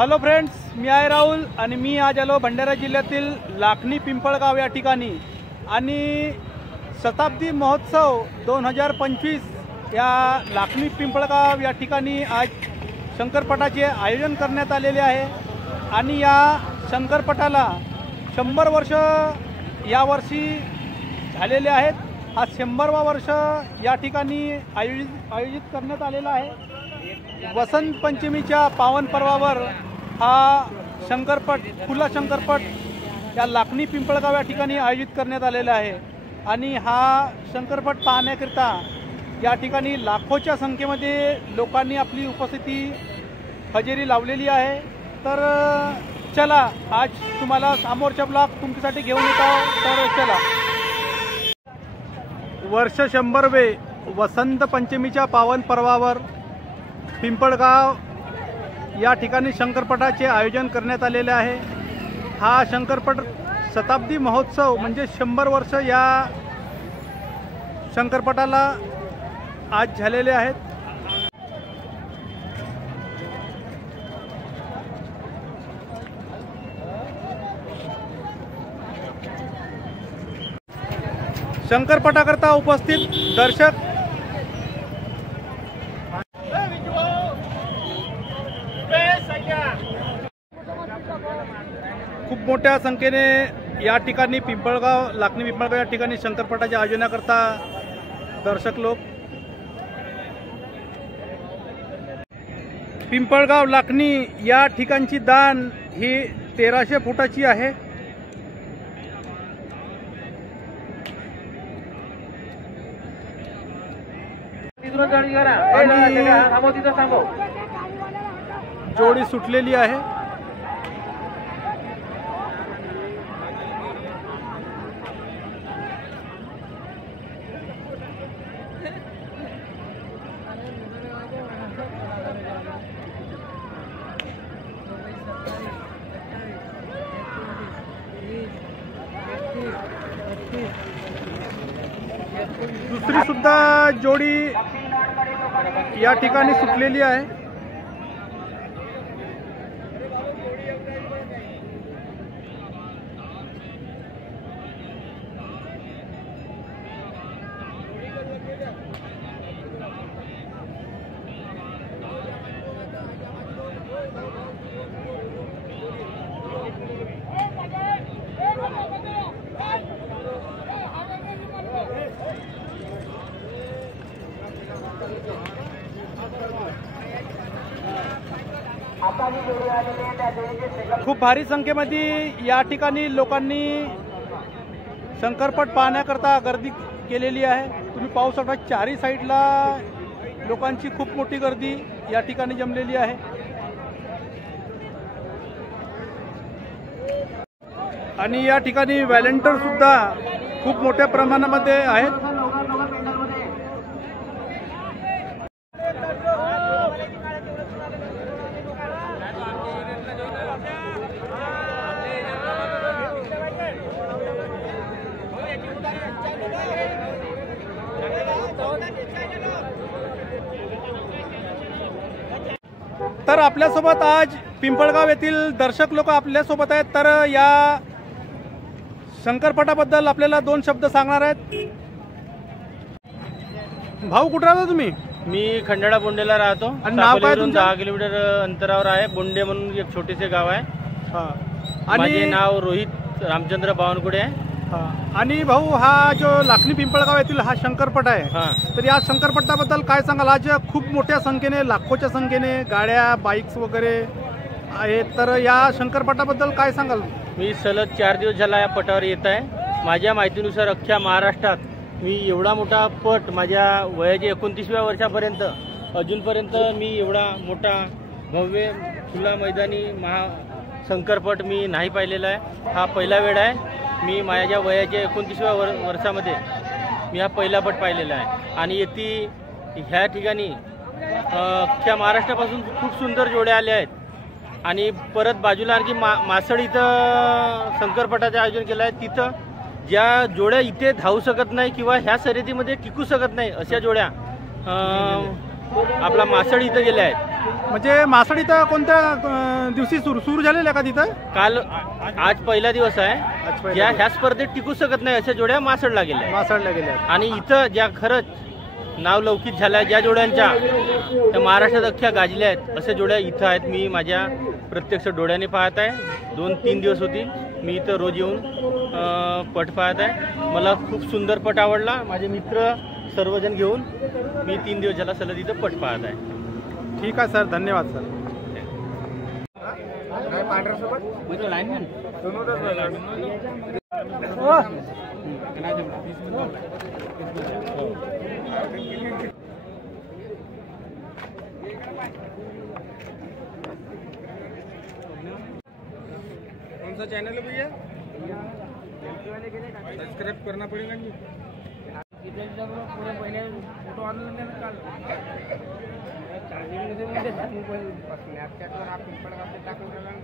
Hello friends, मी आहे राहुल आणि मी आज आलो भंडारा जिल्ह्यातील लाखनी पिंपळगाव या ठिकाणी आणि शताब्दी महोत्सव 2025 या लाखनी पिंपळगाव या ठिकाणी आज शंकरपटाचे आयोजन करण्यात आलेले आहे आणि या शंकरपटाला 100 वर्ष यावर्षी झालेले आहेत। हा 100वा वर्ष या ठिकाणी आयोजित करण्यात आलेला आहे। वसंत पंचमीच्या पावन पर्वावर हा शंकरपट खुला शंकरपट या लाखनी पिंपळगाव या ठिकाणी आयोजित करण्यात आलेला आहे आणि हा शंकरपट पाहण्याकरिता या ठिकाणी लाखोच्या संख्येमध्ये लोकांनी आपली उपस्थिती हजेरी लावलेली आहे। तर चला आज तुम्हाला समोरचा ब्लॉग तुमच्यासाठी घेऊन येतो। तर चला, वर्ष 100वे वसंत पंचमीच्या पावन पर्वावर पिंपळगाव या ठिकाणी शंकरपटाचे आयोजन करण्यात आलेले आहे। हा शंकरपट शताब्दी महोत्सव म्हणजे 100 वर्ष या शंकरपटाला आज झालेले आहेत। शंकरपटाकरता उपस्थित दर्शक खूप मोठ्या संख्येने या ठिकाणी लाखनी पिंपळगाव या ठिकाणी शंकरपटाच्या आयोजनाकरता दर्शक लोक पिंपळगाव लाखनी या ठिकाणची दान ही 1300 फुटाची आहे। जोडी सुटलेली आहे। दुसरी सुद्धा जोडी या ठिकाणी सुटलेली आहे। खूप भारी संख्येमध्ये या ठिकाणी लोकांनी शंकरपट पाहण्याकरता गर्दी केलेली आहे। तुम्ही पाहू शकता चारही साईडला लोकांची खूप मोठी गर्दी या ठिकाणी जमलेली आहे आणि या ठिकाणी व्हॉलंटियर सुद्धा खूप मोठ्या प्रमाणामध्ये आहेत। तर आपल्यासोबत आज पिंपळगाव येथील दर्शक लोक आपल्यासोबत आहेत। तर या शंकरपटाबद्दल आपल्याला 2 शब्द सांगणार आहेत। भाऊ, कुठे राहता तुम्ही? मी खंडाळा बोंडेला राहतो आणि नाव काय तुमचं? 10 किलोमीटर अंतरावर आहे। बोंडे म्हणून एक छोटेसे गाव आहे। आणि माझे नाव रोहित रामचंद्र बावनकुळे आहे। आणि भाऊ, हा जो लाखनी पिंपळगाव येथील हा शंकरपट आहे, तर या शंकरपटाबद्दल काय सांगाल? आज खूप मोठ्या संख्येने, लाखोच्या संख्येने गाड्या, बाईक्स वगैरे आहेत, तर या शंकरपटाबद्दल काय सांगाल? मी सलग 4 दिवस झाला या पटावर येत आहे। माझ्या माहितीनुसार अख्ख्या महाराष्ट्रात मी एवढा मोठा पट माझ्या वयाच्या 29व्या वर्षापर्यंत अजूनपर्यंत मी एवढा मोठा भव्य खुला मैदानी शंकरपट मी नाही पाहिलेला आहे। हा पहिला वेळ आहे। मी माझ्या वयाच्या 29व्या वर्षामध्ये मी हा पहिला पट पाहिलेला आहे आणि ह्या ठिकाणी अख्ख्या महाराष्ट्रापासून खूप सुंदर जोड्या आल्या आहेत आणि परत बाजूला आणखी मासळ इथं शंकरपटाचं आयोजन केलं आहे। तिथं ज्या जोड्या इथे धावू शकत नाही किंवा ह्या शर्यतीमध्ये टिकू शकत नाही अशा जोड्या आपला मासळ इथं गेले आहेत. म्हणजे मासळ इथं कोणत्या दिवशी सुरू झालेल्या का तिथं? काल आज पहिला दिवस आहे. ज्या ह्या स्पर्धेत टिकू शकत नाही अशा जोड्या मासळला गेल्या. आणि इथं ज्या खरंच नाव लौकिक झाल्या ज्या जोड्यांच्या त्या महाराष्ट्रात अख्ख्या गाजल्या आहेत अशा जोड्या इथं आहेत. मी माझ्या प्रत्यक्ष डोळ्याने पाहत आहे. 2-3 दिवस होतील मी इथं रोज येऊन पट पाहत आहे. मला खूप सुंदर पट आवडला. माझे मित्र सर्वजण घेऊन मी 3 दिवस झाला सलग इथं पट पाहत आहे. ठीक आहे सर, धन्यवाद सर. कौन सा चैनल है भैया? सब्सक्राइब करना पड़ेगा जी. पूरे पहले फोटो ऑनलाइन निकाल स्नॅपचॅटवर आपण पण टाकून ठेवला ना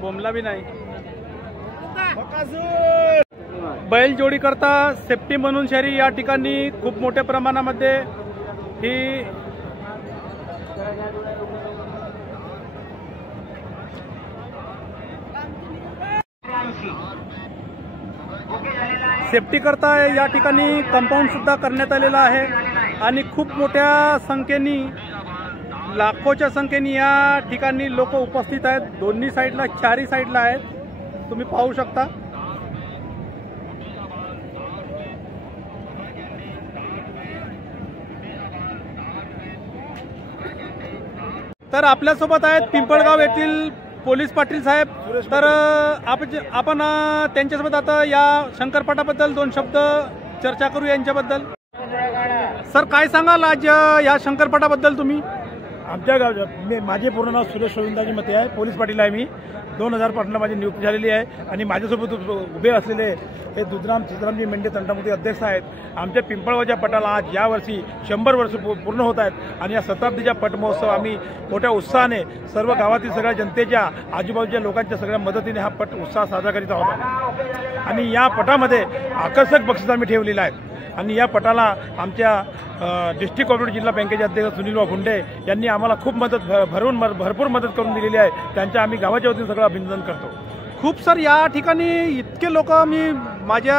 बोमला भी नाही. बैलजोडी करता सेफ्टी म्हणून शहरी या ठिकाणी खूप मोठ्या प्रमाणामध्ये ही सेफ्टी करता या ठिकाणी कंपाऊंड सुद्धा करण्यात आलेला आहे आणि खूप मोठ्या संख्येने लाखोच्या संख्येने या ठिकाणी लोक उपस्थित आहेत. दोन्ही साईडला चारही साईडला आहेत, तुम्ही पाहू शकता. तर आपल्यासोबत आहेत पिंपळगाव येथील पोलीस पाटील साहेब. तर आपण त्यांच्यासोबत आता या शंकरपटाबद्दल 2 शब्द चर्चा करू यांच्याबद्दल. सर, काय सांगाल आज या शंकरपटाबद्दल तुम्ही? आमच्या गावच्या माझे पूर्ण नाव सुरेश गोविंदाजी मते आहे. पोलीस पाटील आहे मी. 2005ला माझी नियुक्ती झालेली आहे आणि माझ्यासोबत उभे असलेले हे दुधराम चित्रामजी मेंढे तंटामुक्ती अध्यक्ष आहेत. आमच्या पिंपळगावच्या पटाला आज यावर्षी 100 वर्ष पूर्ण होत आहेत आणि या शताब्दीच्या पट महोत्सव आम्ही मोठ्या उत्साहाने सर्व गावातील सगळ्या जनतेच्या आजूबाजूच्या लोकांच्या सगळ्या मदतीने हा पट उत्साह साजरा करीत आहोत. आणि या पटामध्ये आकर्षक बक्षीस आम्ही ठेवलेलं आहे आणि या पटाला आमच्या डिस्ट्रिक्ट कोऑपरेटिव्ह जिल्हा बँकेचे अध्यक्ष सुनील गुंडे यांनी आम्हाला खूप भरपूर मदत करून दिलेली आहे. त्यांच्या आम्ही गावाच्या वतीने सगळं अभिनंदन करतो. खूप सर, या ठिकाणी इतके लोक मी माझ्या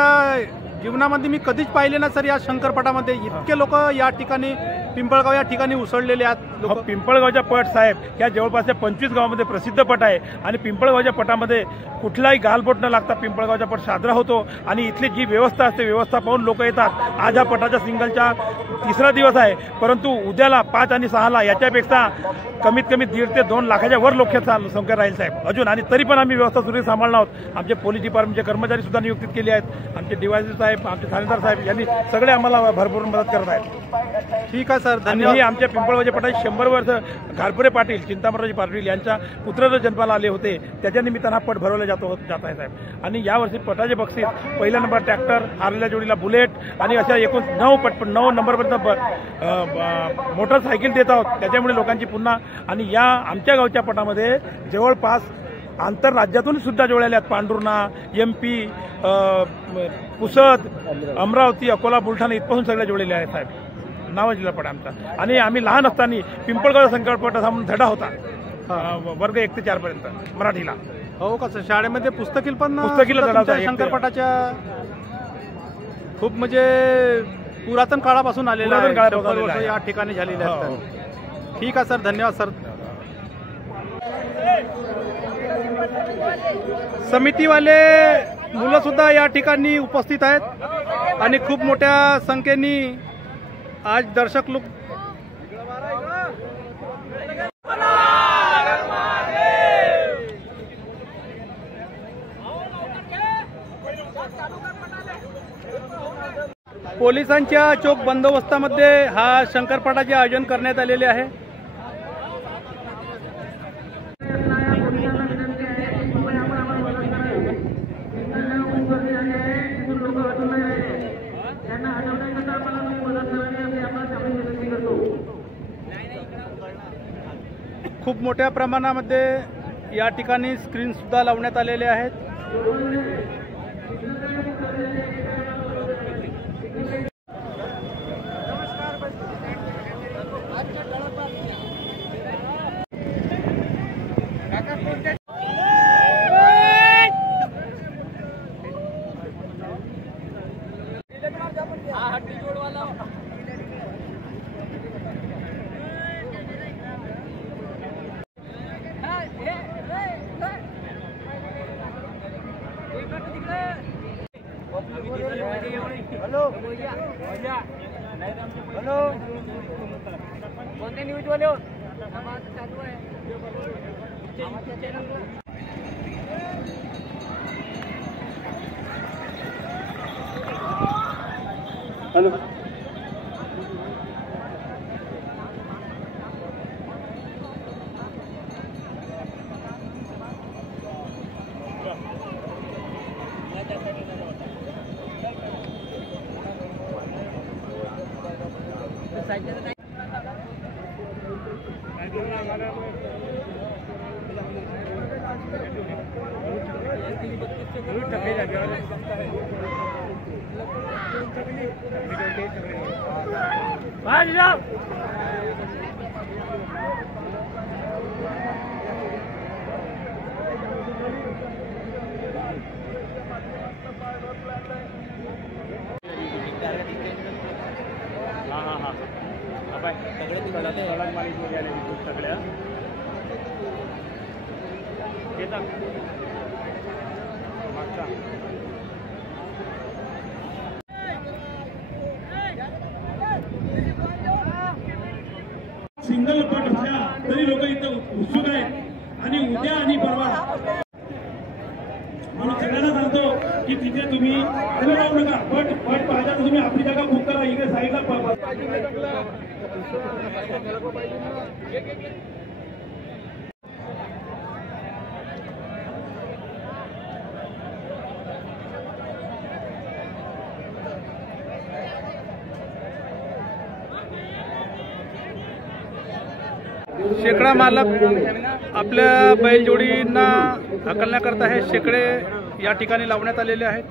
जीवनामध्ये मी कधीच पाहिले ना सर. या शंकरपटामध्ये इतके लोक या ठिकाणी पिंपळगाव या ठिकाणी उसळलेले आहेत. पिंपळगावच्या पट साहेब या जवळपासच्या 25 गावामध्ये प्रसिद्ध पट आहे आणि पिंपळगावच्या पटामध्ये कुठलाही गालबोट न लागता पिंपळगावचा पट साजरा होतो आणि इथली जी व्यवस्था असते व्यवस्था पाहून लोक येतात. आज हा पटाच्या सिंगलचा 3रा दिवस आहे, परंतु उद्याला 5 आणि 6ला याच्यापेक्षा कमीत कमी 1.5 ते 2 लाखाच्या वर लोकसंख्या राहील साहेब अजून. आणि तरी पण आम्ही व्यवस्था सुरळीत सांभाळणार आहोत. आमचे पोलीस डिपार्टमेंटचे कर्मचारी सुद्धा नियुक्तीत केले आहेत. आमचे डीवायसी साहेब, आमचे थानेदार साहेब यांनी सगळे आम्हाला भरपूर मदत करत आहेत. ठीक आहे सर, धन्यवाद. आमच्या पिंपळगावच्या पटाची 100 वर्ष घारपुरे पाटील, चिंतामणरावजी पाटील यांच्या पुत्राच्या जन्माला आले होते. त्याच्या निमित्तानं हा पट भरवला जात आहे साहेब. आणि यावर्षी पटाचे बक्षीस पहिला नंबर ट्रॅक्टर, हारलेल्या जोडीला बुलेट आणि अशा एकूण 9 नंबरपर्यंत मोटरसायकल देत आहोत. त्याच्यामुळे लोकांची पुन्हा आणि या आमच्या गावच्या पटामध्ये जवळपास आंतरराज्यातून सुद्धा जोडलेल्या आहेत. पांढुर्णा, MP, पुसद, अमरावती, अकोला, बुलढाणा इथपासून सगळ्या जोडलेल्या आहेत साहेब. नावा जिल्हा पट आमचा. आणि आम्ही लहान असताना पिंपळगाव संकल्पपट असा म्हणून धडा होता. वर्ग 1 ते 4 पर्यंत मराठीला. हो का सर, शाळेमध्ये पुस्तकील पण पुस्तकीला तुमच्या धडावता येते. शंकरपटाच्या खूप म्हणजे पुरातन काळापासून आलेलं पुरातन आहे, काळापासून 100 आलेलं वर्ष आहे. या ठिकाणी झालेले हो, आहेत. हो. ठीक आहे सर, धन्यवाद सर. समितीवाले मुलं सुद्धा या ठिकाणी उपस्थित आहेत आणि खूप मोठ्या संख्येने आज दर्शक लोक पोलिसांच्या चोख बंदोबस्तामध्ये हा शंकरपटाचे आयोजन करण्यात आलेले आहे. खूप मोठ्या प्रमाणामध्ये या ठिकाणी स्क्रीन सुद्धा लावण्यात आलेले आहेत. हॅलो, कोणत्या न्यूज वाले हो? चालू आहे. हॅलो, सिंगल पट असल्या तरी लोक इथं उत्सुक आहेत आणि उद्या आणि परवा म्हणून सगळ्यांना सांगतो की तिथे तुम्ही राहू नका. पट पाहिजे तर तुम्ही आपली जागा बुक करा. इकडे साईडला शेकडा मालक आपल्या बैलजोडींना हाकलण्याकरता हे शेकडे या ठिकाणी लावण्यात आलेले आहेत.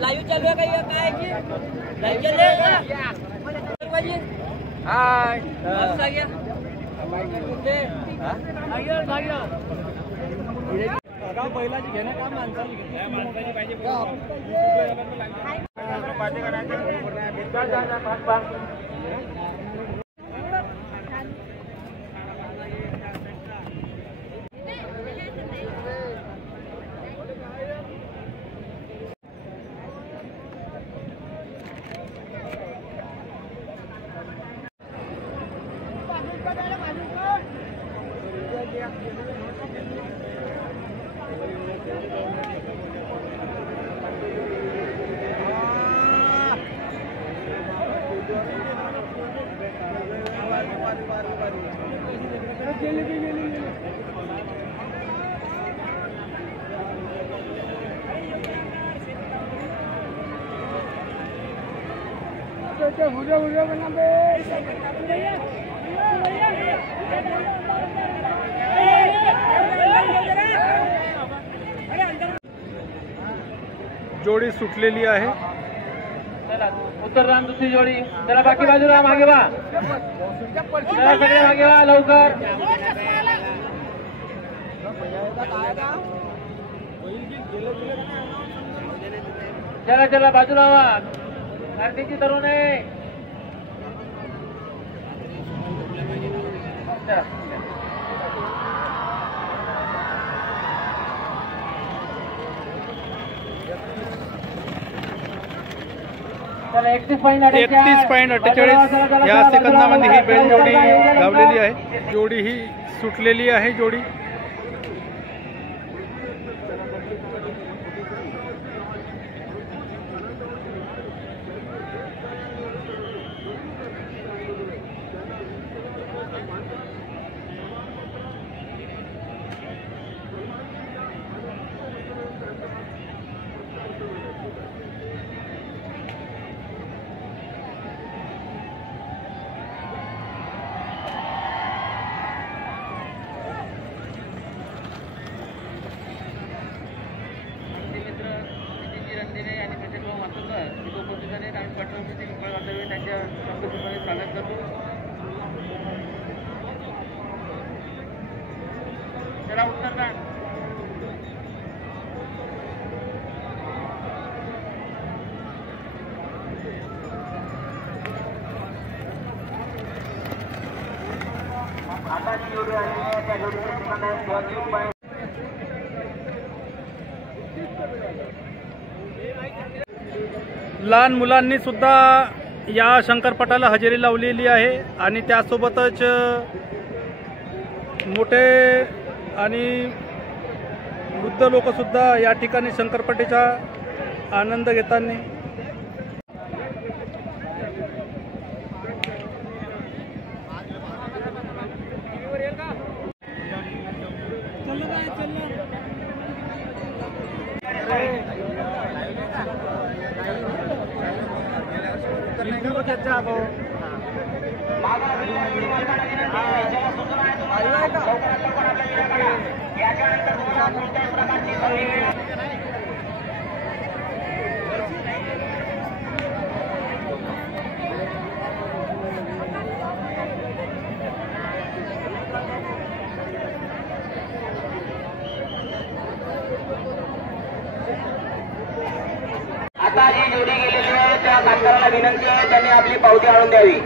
लाईव्ह चालू आहे का काय की लाईव्ह चालू आहे हाय बैलाची घेणं का माणसाची पाहिजे. जोडी सुटलेली आहे. उत्तर राम दुसरी जोडी. चला बाकी बाजूला मागे वा. चला सगळे मागे वा लवकर. चला चला बाजूला वा. गर्दीची तरुण आहे. चला 31.48 या सेकंदामध्ये ही बैलजोडी धावलेली आहे. जोडी ही सुटलेली आहे. जोडी लहान मुलांनी सुद्धा या शंकरपटाला हजेरी लावलेली आहे आणि त्यासोबतच मोठे आणि वृद्ध लोक सुद्धा या ठिकाणी शंकरपटाचा आनंद घेताना आता जी जोडी गेलेली आहे त्या कामगाराला विनंती आहे त्यांनी आपली पावती आणून द्यावी.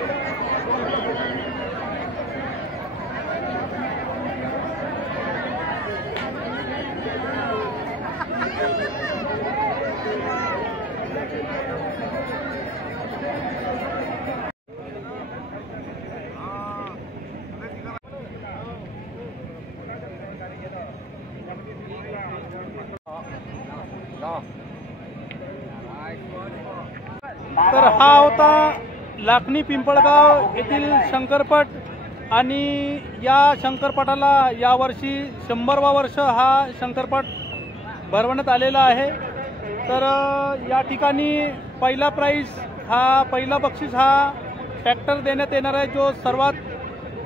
तर हा होता लाखनी पिंपळगाव येथील शंकरपट आणि या शंकरपटाला यावर्षी 100वा वर्ष हा शंकरपट भरवण्यात आलेला आहे. तर या ठिकाणी पहिला बक्षीस हा ट्रॅक्टर देण्यात येणार आहे. जो सर्वात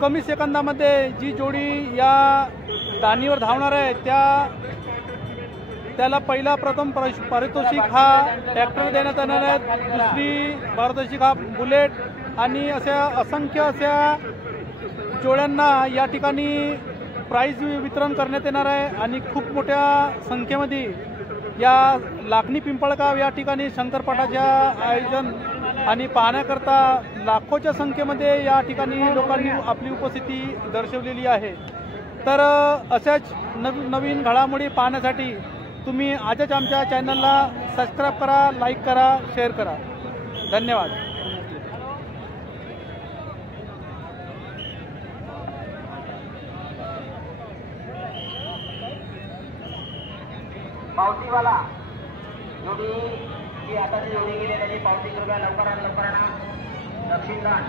कमी सेकंदामध्ये जी जोडी या दाणीवर धावणार आहे त्याला प्रथम पारितोषिक हा ट्रॅक्टर देण्यात येणार आहे. दुसरी पारितोषिक हा बुलेट आणि असंख्य जोड्यांना या ठिकाणी प्राईज वितरण करण्यात येणार आहे. आणि खूप मोठ्या संख्येमध्ये या लाखनी पिंपळगाव या ठिकाणी शंकरपटाच्या आयोजन आणि पाहण्याकरता लाखोच्या संख्येमध्ये या ठिकाणी लोकांनी आपली उपस्थिती दर्शवलेली आहे. तर अशाच नवीन घडामोडी पाहण्यासाठी तुम्ही आजच आमच्या चॅनलला सबस्क्राईब करा, लाईक करा, शेअर करा. धन्यवाद. पावतीवाला जोडी जी आता जी जोडी गेली त्याची पावती कृपया लवकर आणा. दक्षिणदान